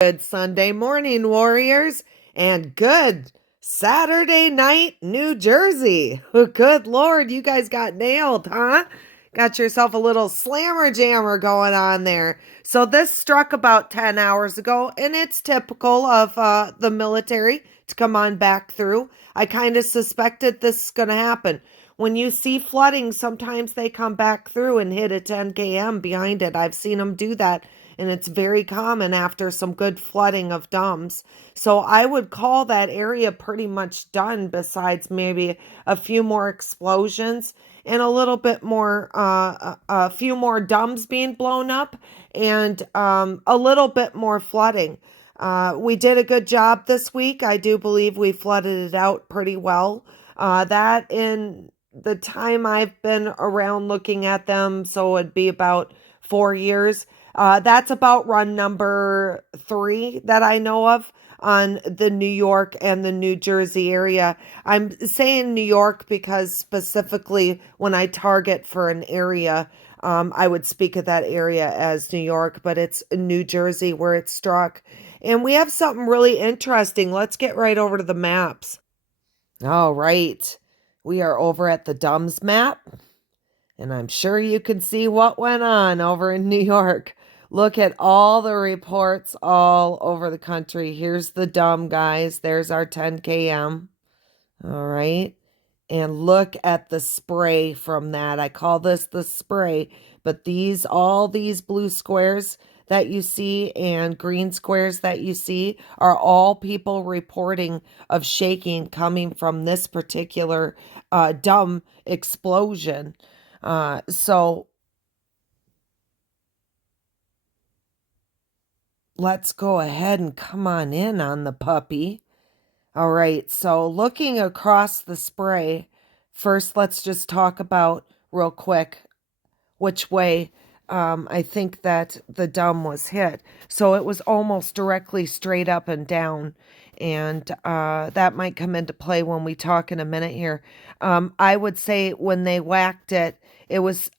Good Sunday morning, Warriors, and good Saturday night, New Jersey. Good Lord, you guys got nailed, huh? Got yourself a little slammer jammer going on there. So this struck about 10 hours ago, and it's typical of the military to come on back through. I kind of suspected this is going to happen. When you see flooding, sometimes they come back through and hit a 10 km behind it. I've seen them do that, and it's very common after some good flooding of D.U.M.B'S. So I would call that area pretty much done, besides maybe a few more explosions and a little bit more, a few more D.U.M.B'S being blown up, and a little bit more flooding. We did a good job this week. I do believe we flooded it out pretty well. That in the time I've been around looking at them, so it'd be about 4 years. That's about run number 3 that I know of on the New York and the New Jersey area. I'm saying New York because specifically when I target for an area, I would speak of that area as New York, but it's New Jersey where it struck. And we have something really interesting. Let's get right over to the maps. All right. We are over at the D.U.M.B'S map, and I'm sure you can see what went on over in New York. Look at all the reports all over the country. Here's the D.U.M.B., guys. There's our 10 km. All right. And look at the spray from that. I call this the spray, but all these blue squares that you see and green squares that you see are all people reporting of shaking coming from this particular D.U.M.B. explosion. So let's go ahead and come on in on the puppy. All right, so looking across the spray, first let's just talk about real quick which way I think that the D.U.M.B. was hit. So it was almost directly straight up and down, and that might come into play when we talk in a minute here. I would say when they whacked it, it was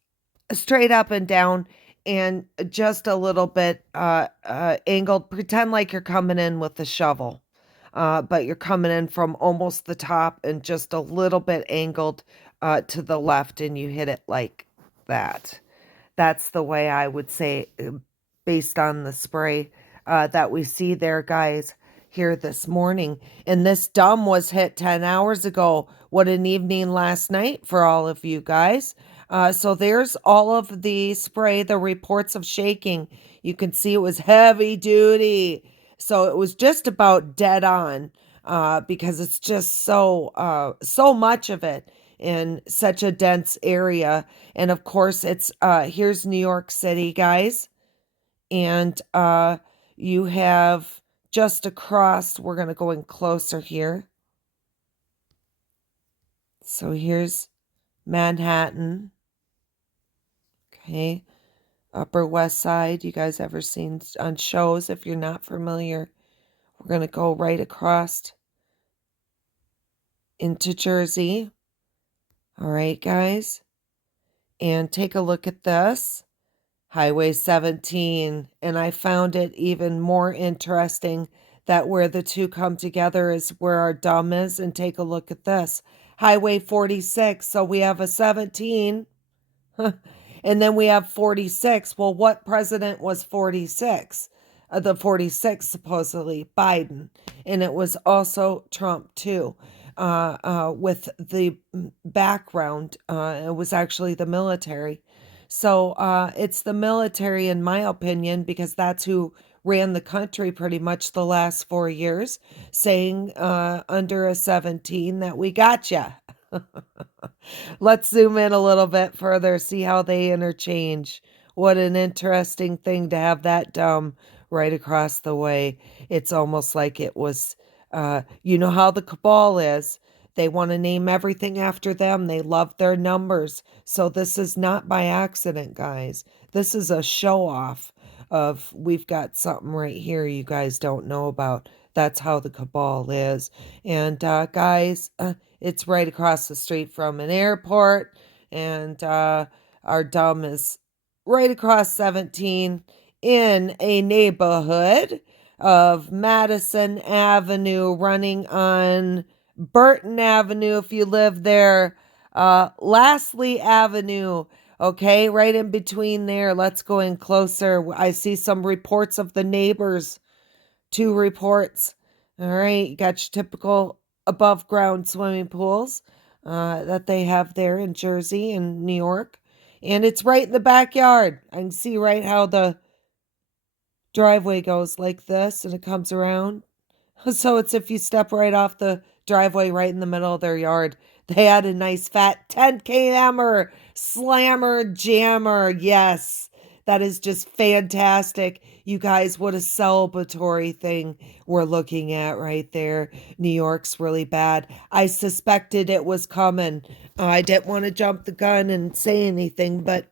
straight up and down and just a little bit angled. Pretend like you're coming in with a shovel, but you're coming in from almost the top and just a little bit angled to the left, and you hit it like that. That's the way I would say, based on the spray that we see there, guys, here this morning. And this D.U.M.B. was hit 10 hours ago. What an evening last night for all of you guys. So there's all of the spray, the reports of shaking. You can see it was heavy duty. So it was just about dead on, because it's just so much of it in such a dense area. And of course, it's here's New York City, guys. And you have just across, we're going to go in closer here. So here's Manhattan. Okay. Upper West Side. You guys ever seen on shows? If you're not familiar, we're going to go right across into Jersey. All right, guys. And take a look at this. Highway 17. And I found it even more interesting that where the two come together is where our D.U.M.B. is. And take a look at this. Highway 46. So we have a 17. And then we have 46. Well, what president was 46? The 46, supposedly, Biden. And it was also Trump, too. With the background, it was actually the military. So it's the military, in my opinion, because that's who ran the country pretty much the last 4 years, saying under a 17 that we gotcha. Let's zoom in a little bit further, see how they interchange. What an interesting thing to have that D.U.M.B. right across the way. It's almost like it was, you know how the cabal is. They want to name everything after them. They love their numbers. So this is not by accident, guys. This is a show off of we've got something right here you guys don't know about. That's how the cabal is. And guys, it's right across the street from an airport. And our D.U.M.B. is right across 17 in a neighborhood of Madison Avenue running on Burton Avenue if you live there, Lastly Avenue, okay, right in between there. Let's go in closer. I see some reports of the neighbors. 2 reports. All right, you got your typical above ground swimming pools that they have there in Jersey and New York. And it's right in the backyard. I can see right how the driveway goes like this and it comes around. So it's if you step right off the driveway right in the middle of their yard. They had a nice fat 10 km slammer jammer. Yes, that is just fantastic. You guys, what a celebratory thing we're looking at right there. New York's really bad. I suspected it was coming. I didn't want to jump the gun and say anything, but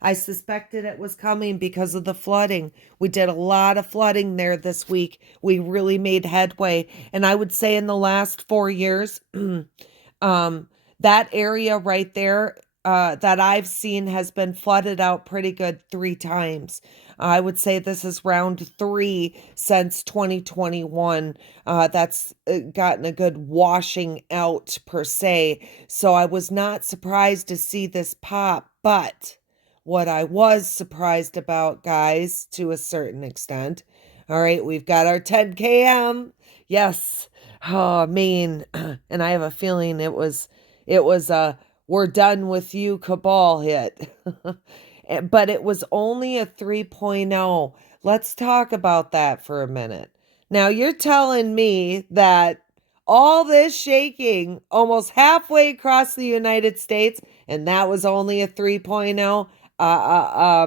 I suspected it was coming because of the flooding. We did a lot of flooding there this week. We really made headway. And I would say in the last 4 years, that area right there that I've seen has been flooded out pretty good 3 times. I would say this is round 3 since 2021. That's gotten a good washing out per se. So I was not surprised to see this pop, but what I was surprised about, guys, to a certain extent. All right, we've got our 10 km. Yes. Oh, man. And I have a feeling it was a we're done with you cabal hit. But it was only a 3.0. Let's talk about that for a minute. Now, you're telling me that all this shaking almost halfway across the United States, and that was only a 3.0?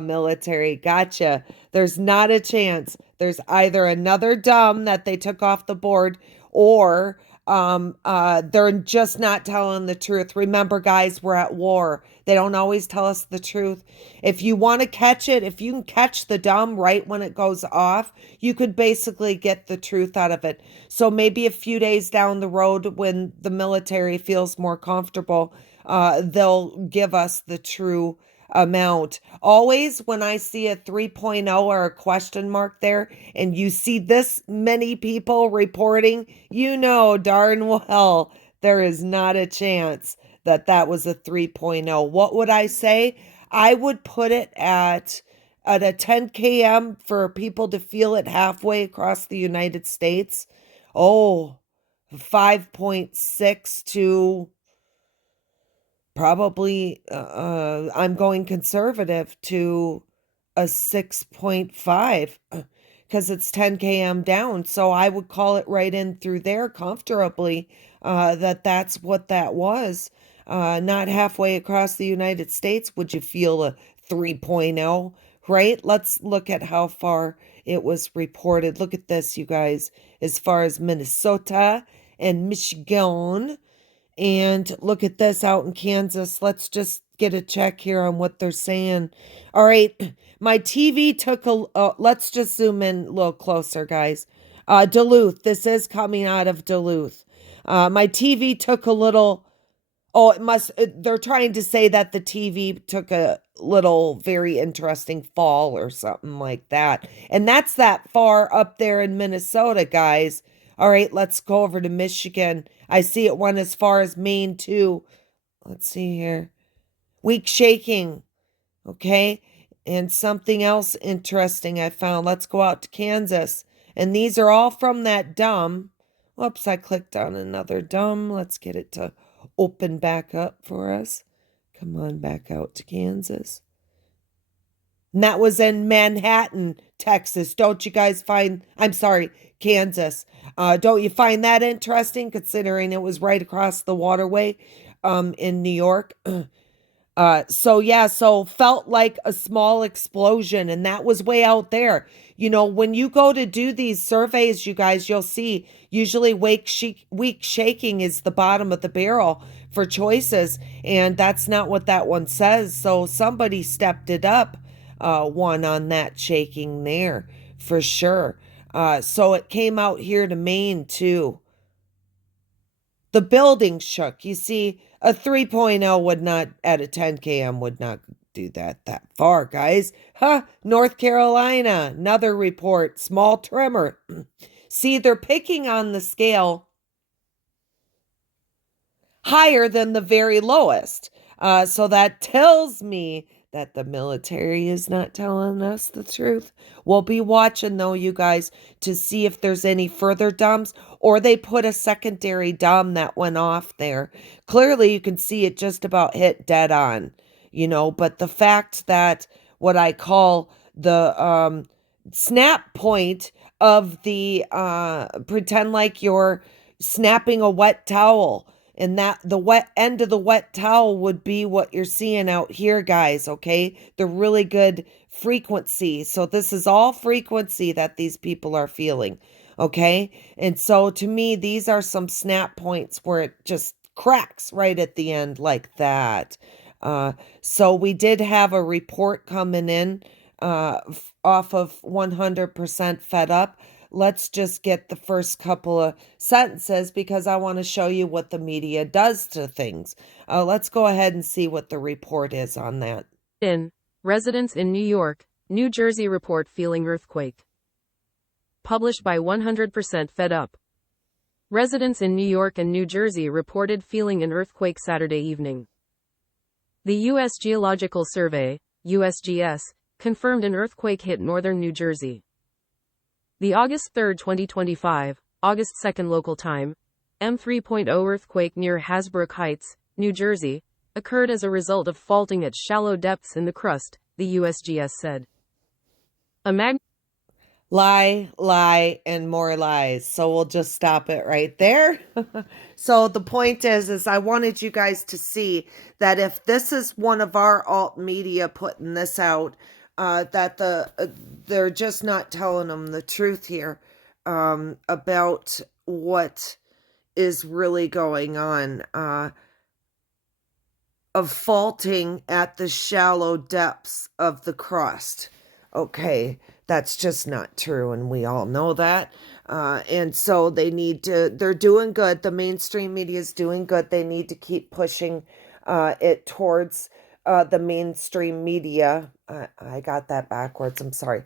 Military, gotcha. There's not a chance. There's either another dumb that they took off the board, or they're just not telling the truth. Remember, guys, we're at war. They don't always tell us the truth. If you want to catch it, if you can catch the dumb right when it goes off, you could basically get the truth out of it. So maybe a few days down the road, when the military feels more comfortable, they'll give us the true amount. Always when I see a 3.0 or a question mark there and you see this many people reporting, you know darn well there is not a chance that that was a 3.0. What would I say? I would put it at a 10 km for people to feel it halfway across the United States. Oh, 5.6 to probably I'm going conservative to a 6.5 because it's 10 km down. So I would call it right in through there comfortably that's what that was. Not halfway across the United States would you feel a 3.0, right? Let's look at how far it was reported. Look at this, you guys, as far as Minnesota and Michigan. And look at this out in Kansas. Let's just get a check here on what they're saying. All right, my TV took let's just zoom in a little closer, guys. Duluth. This is coming out of Duluth. My TV took a little. Oh, it must. They're trying to say that the TV took a little very interesting fall or something like that. And that's that far up there in Minnesota, guys. All right, let's go over to Michigan. I see it went as far as Maine, too. Let's see here. Weak shaking. Okay. And something else interesting I found. Let's go out to Kansas. And these are all from that dumb. Whoops, I clicked on another dumb. Let's get it to open back up for us. Come on back out to Kansas. And that was in Manhattan, Texas. Don't you guys find, I'm sorry, Kansas. Don't you find that interesting considering it was right across the waterway in New York? So felt like a small explosion, and that was way out there. You know, when you go to do these surveys, you guys, you'll see usually weak shaking is the bottom of the barrel for choices, and that's not what that one says. So somebody stepped it up, one on that shaking there for sure. So it came out here to Maine too. The building shook. You see, a 3.0 would not, at a 10 km, would not do that far, guys. North Carolina, another report, small tremor. See, they're picking on the scale higher than the very lowest. So that tells me that the military is not telling us the truth. We'll be watching, though, you guys, to see if there's any further dumps or they put a secondary dump that went off there. Clearly, you can see it just about hit dead on, but the fact that what I call the snap point of the pretend like you're snapping a wet towel, and that the wet end of the wet towel would be what you're seeing out here, guys. Okay, the really good frequency. So this is all frequency that these people are feeling. Okay, and so to me, these are some snap points where it just cracks right at the end like that. So we did have a report coming in off of 100% fed up. Let's just get the first couple of sentences because I want to show you what the media does to things. Let's go ahead and see what the report is on that. Residents in New York, New Jersey report feeling earthquake. Published by 100% Fed Up. Residents in New York and New Jersey reported feeling an earthquake Saturday evening. The U.S. Geological Survey, USGS, confirmed an earthquake hit northern New Jersey. The August 3, 2025, August 2 local time, M3.0 earthquake near Hasbrook Heights, New Jersey, occurred as a result of faulting at shallow depths in the crust, the USGS said. Lie, and more lies. So we'll just stop it right there. So the point is I wanted you guys to see that if this is one of our alt media putting this out, that they're just not telling them the truth here about what is really going on, of faulting at the shallow depths of the crust. Okay, that's just not true, and we all know that. And so they're doing good. The mainstream media is doing good. They need to keep pushing it towards the mainstream media. I got that backwards. I'm sorry.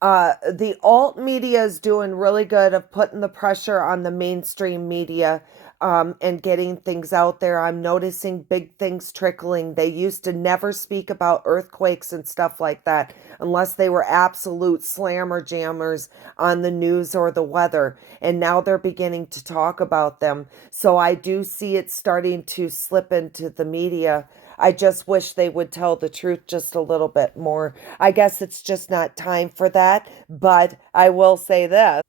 The alt media is doing really good of putting the pressure on the mainstream media and getting things out there. I'm noticing big things trickling. They used to never speak about earthquakes and stuff like that unless they were absolute slammer jammers on the news or the weather. And now they're beginning to talk about them. So I do see it starting to slip into the media. I just wish they would tell the truth just a little bit more. I guess it's just not time for that, but I will say this.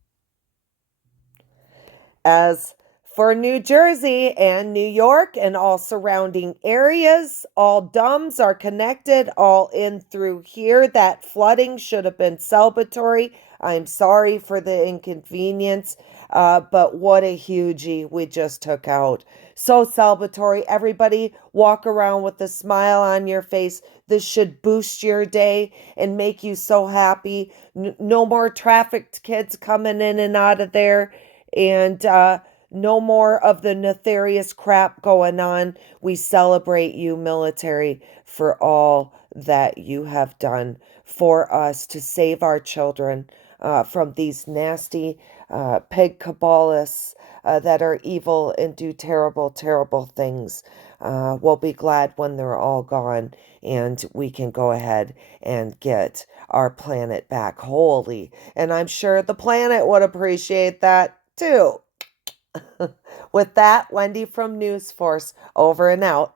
As for New Jersey and New York and all surrounding areas, all DUMBs are connected all in through here. That flooding should have been celebratory. I'm sorry for the inconvenience, but what a hugie we just took out. So celebratory. Everybody walk around with a smile on your face. This should boost your day and make you so happy. No more trafficked kids coming in and out of there. And no more of the nefarious crap going on. We celebrate you, military, for all that you have done for us to save our children from these nasty pig cabalists that are evil and do terrible, terrible things. We'll be glad when they're all gone and we can go ahead and get our planet back wholly. And I'm sure the planet would appreciate that too. With that, Wendy from News Force, over and out.